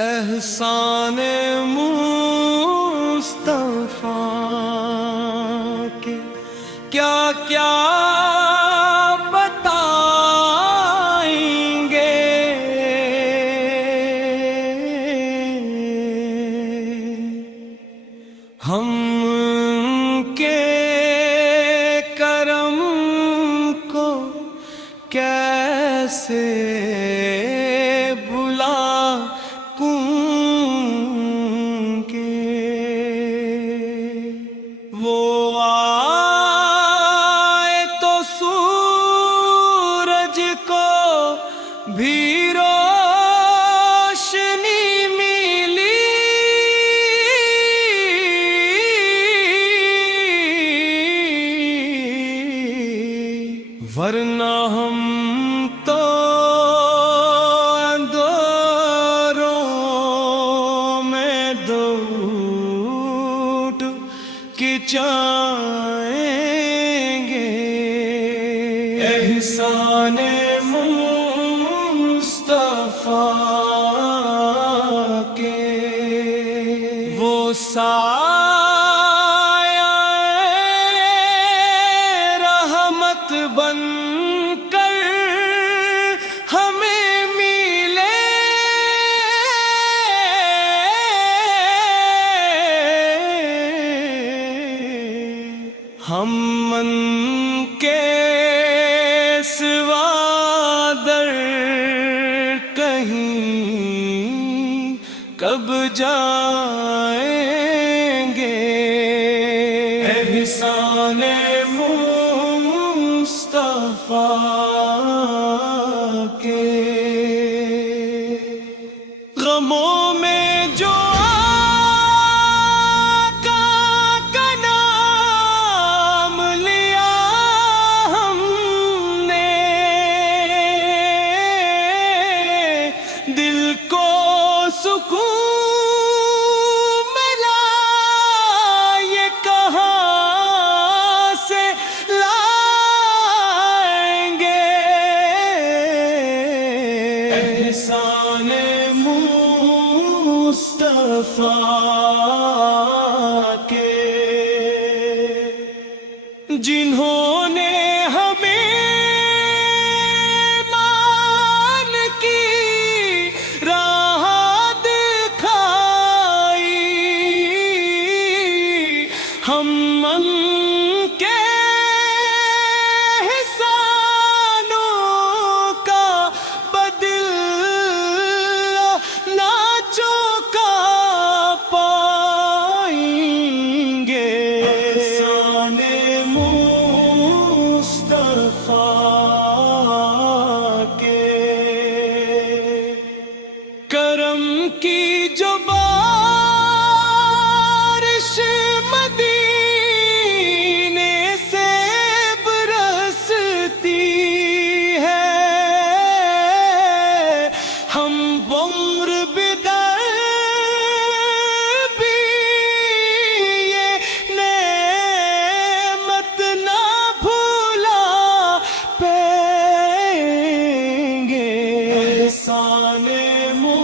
احسان مصطفیٰ کے کیا کیا بتائیں گے، ہم کے کرم کو کیسے بھی روشنی ملی، ورنہ ہم تو اندھیروں میں دوڑ کے جائیں گے۔ احسان کے وہ سایہ رحمت بن کر ہمیں ملے، ہم من کے سوا کب جائیں گے۔ احسان مصطفیٰ کے غموں میں جو آقا کا نام لیا ہم نے، دل کو سکون احسان مصطفیٰ کے جنہوں نے ہمیں مان کی راہ دکھائی، ہم من کے کرم کی جو بارش مدینے سے برستی ہے، ہم عمر بدر بھی یہ نعمت نہ بھولا پائیں گے۔ احسان مصطفیٰ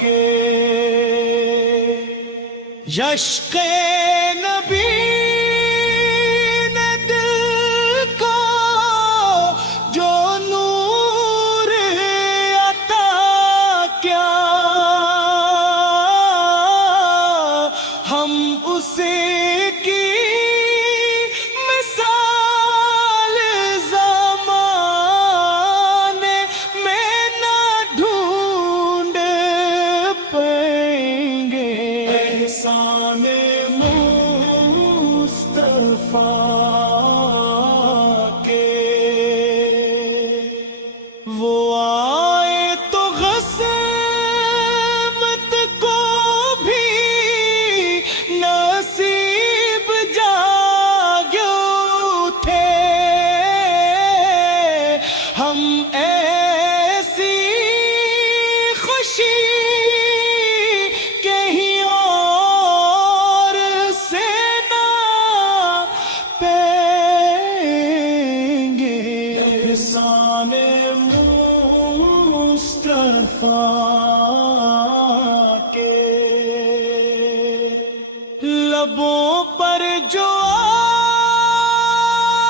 کے یشق نبی نے دل کو جو نور عطا کیا، ہم اسے کی احسان کے لبوں پر جو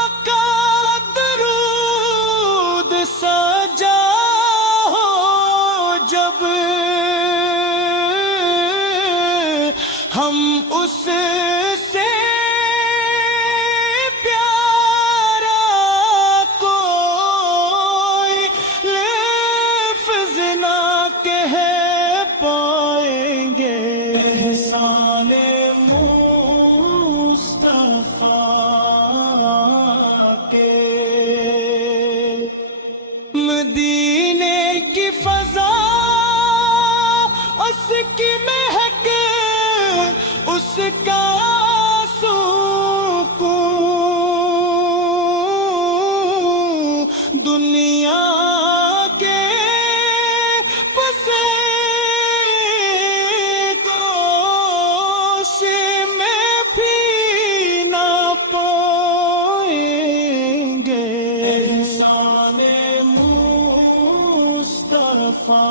آقا درود سجا ہو جب ہم اس سے پیارا کوئی لفظ نہ کہہ پائیں گے احسان مصطفیٰ کے مدینے کی فضا اس کی مہک اس کا سکون دنیا کے پس گوش میں بھی نہ پائیں گے احسان مصطفیٰ